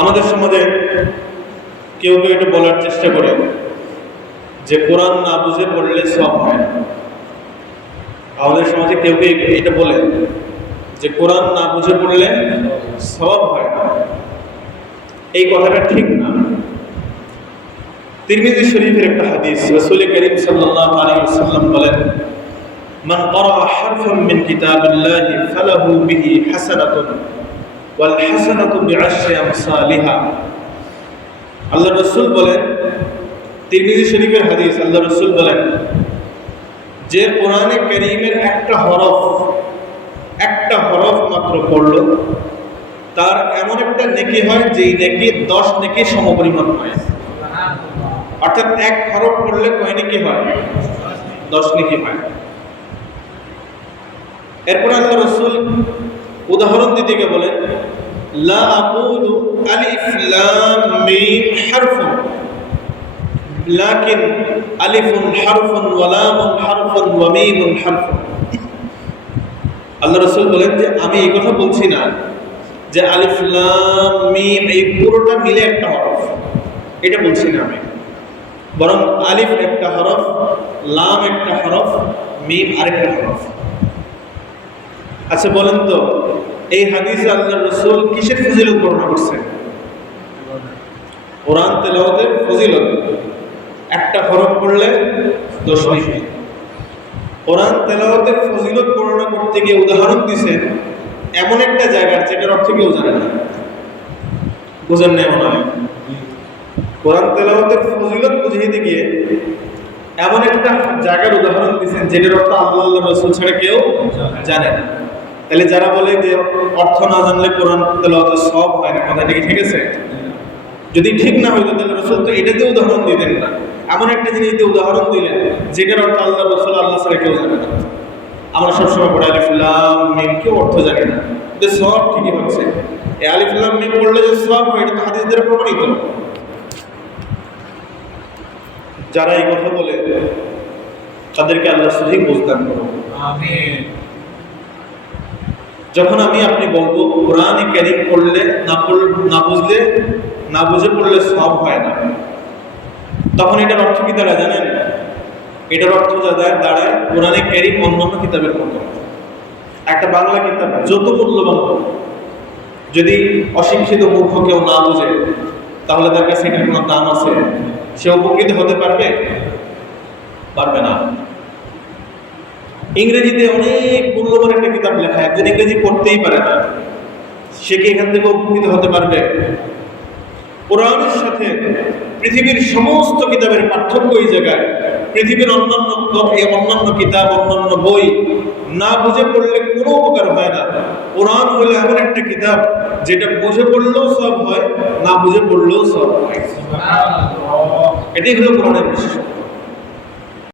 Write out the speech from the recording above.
আমাদের সমাজে কেউ কেউ এটা বলার চেষ্টা করে যে কোরআন না বুঝে পড়লে সওয়াব হয় না। আমাদের সমাজে কেউ কেউ এটা বলে যে কোরআন না বুঝে পড়লে সওয়াব হয় না। এই কথাটা ঠিক না। তিরমিজি শরীফের একটা হাদিস, রাসূল করিম সাল্লাল্লাহু আলাইহি ওয়াসাল্লাম বলেন, মান ক্বারা হারফান মিন কিতাবিল্লাহি ফালাহু বিহি হাসানাতুন ওয়াল হাসানাতু বিআশরি আমসালিহা। আল্লাহ রাসূল বলেন, তিরমিজি শরীফের হাদিস, আল্লাহ রাসূল বলেন যে কোরআনে কারীমের একটা হরফ মাত্র পড়ল, তার এমন একটা নেকি হয় যেই নেকি 10 নেকি সমপরিমাণ হয়। অর্থাৎ এক হরফ পড়লে কয় নেকি হয়? 10 নেকি হয়। এরপর আল্লাহ রাসূল উদাহরণ দিতে গিয়ে বলেন, লা আকুলু আলিফ লাম মিম হারফুন লাকিন আলিফুন হারফুন ওয়া লামুন হারফুন ওয়া মিমুন হারফুন। আল্লাহ রাসূল বলেন যে আমি এই কথা বলছি না যে আলিফ লাম মিম এই পুরোটা মিলে একটা হরফ, এটা বলছি না আমি, বরং আলিফ একটা হরফ, লাম একটা হরফ, মিম আরেকটা হরফ। আচ্ছা বলেন তো, এই হাদিসে আল্লাহ রাসূল কিসের ফজিলত বর্ণনা করছেন? কোরআন তেলাওয়াতের ফজিলত। একটা হরফ পড়লে 10 নেকি। কোরআন তেলাওয়াতের ফজিলত বর্ণনা করতে গিয়ে উদাহরণ দিয়েছেন এমন একটা জায়গার যেটার অর্থ কেউ জানে না। বুঝেন না মনে হয়? কোরআন তেলাওয়াতের ফজিলত বুঝাইতে গিয়ে এমন একটা জায়গার উদাহরণ দিয়েছেন যেটার অর্থ আল্লাহ রাসূল ছাড়া কেউ জানে না। তাহলে যারা বলে যে অর্থ না জানলে কোরআন তেলাওয়াতের সওয়াব হয় না, কথাটা কি ঠিক আছে? যদি ঠিক না হইতো তাহলে রাসূল তো এটা দিয়ে উদাহরণ দিতেন না। এমন একটা জিনিস দিয়ে উদাহরণ দিলেন যেটার অর্থ আল্লাহ রাসূল আল্লাহ ছাড়া কেউ জানে না। আমরা সবসময় পড়ে আলিফ লাম মিম, কেউ অর্থ জানি না, যে সওয়াব ঠিকই হচ্ছে। এই আলিফ লাম মিম পড়লে যে সওয়াব হয় এটা তো হাদিস দ্বারা প্রমাণিত। যারা এই কথা বলে তাদেরকে আল্লাহ সঠিক বুঝদান করুন। আমিন। যখন আমি আপনি বলবো কোরআনে কারীম পড়লে না বুঝে পড়লে সওয়াব হয় না, তখন এটার অর্থ কি দাঁড়ায় জানেন? এটার অর্থ দাঁড়ায় কোরআনে কারীম অন্যান্য কিতাবের মতো। একটা বাংলা কিতাব যত মূল্যবান হোক, যদি অশিক্ষিত মূর্খ কেউ না বুঝে তাহলে তার কাছে এটার কোনো দাম আছে? সে উপকৃত হতে পারবে না। ইংরেজিতে অনেক মূল্যবান একটা কিতাব লেখা, একজন ইংরেজি পড়তেই পারে না, সে কি এখান থেকে উপকৃত হতে পারবে? কোরআনের সাথে পৃথিবীর সমস্ত কিতাবের পার্থক্য এই জায়গায়। পৃথিবীর অন্যান্য কিতাব, অন্যান্য বই না বুঝে পড়লে কোনো উপকার হয় না। কোরআন হলো এমন একটা কিতাব যেটা বুঝে পড়লেও সওয়াব হয়, না বুঝে পড়লেও সওয়াব হয়। এটাই হলো কোরআনের বিশেষত্ব।